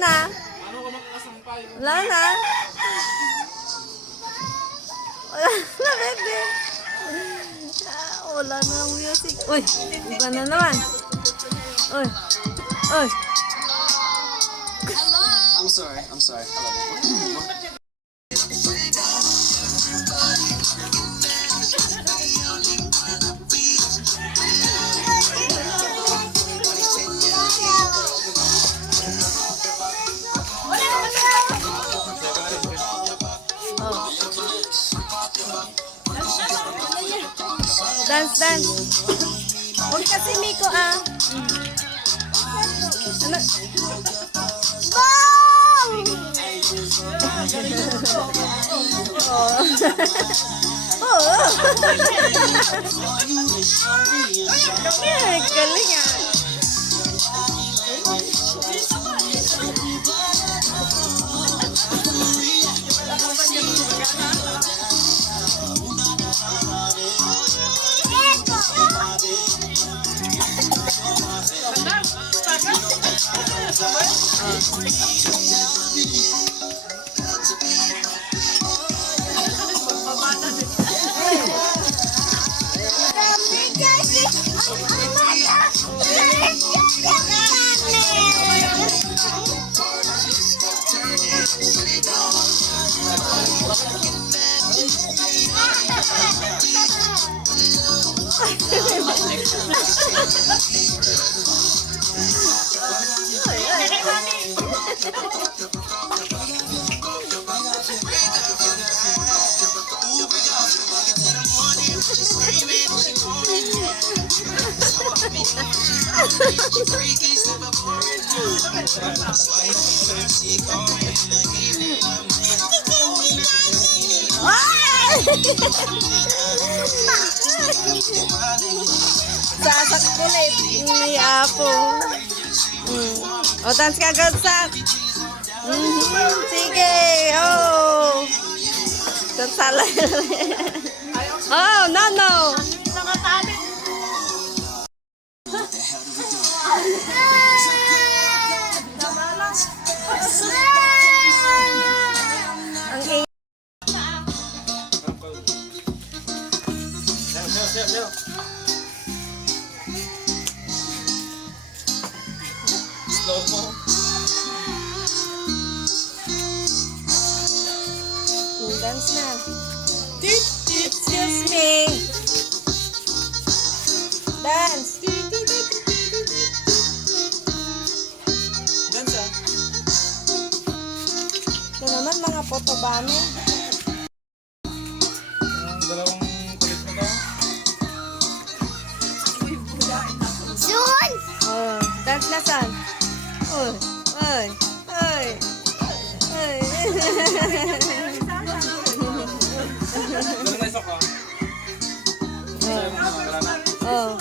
na. Ano ka makakasampay? Wala na. Wala na, bebe. Wala na ang music. Uy, iba na naman. Uy, uy. I'm sorry. I love you. Dance, dance. Huwag kasi Miko ah. Ano? Oh. Galing ah. Sasak kulit. Iya po. O, dance ka agad, Sak. Sige. Oh. Sansala. Oh, no. Ang ingay. Slow mo. Dance na. Excuse me. Dance. Dance ah. Ito naman mga potobame. Ang dalawang kulit mo daw. Soon! Oh, dance na son. Oy, oy, oy. Oy. Dala na isa ka. Oh.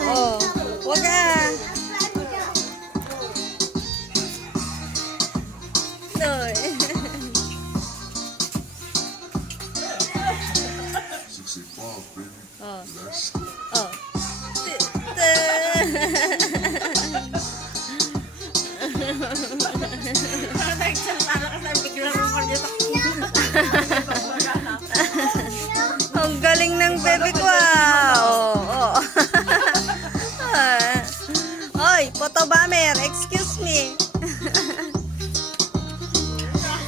Oh. Wag ka. Oy. Oh. Oh. Ang galing ng bebe ko ah. Oh. Oy, potobammer, excuse me.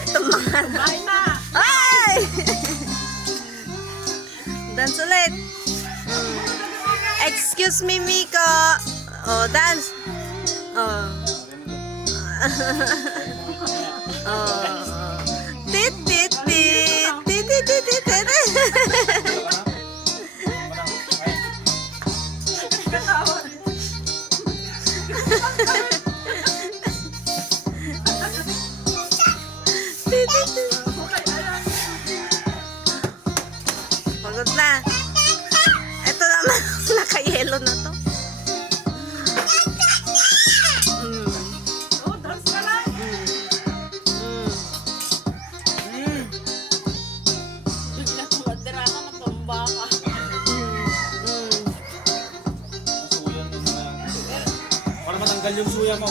Ito mga... Ay! Dance ulit. Excuse me, Miko. Oh, dance. Oh. Oh. Tit, tit, tit. Tit, tit, tit, tit, tit. Pagod na. Ito naman, naka-yellow na to. Para matanggal yung suya mo.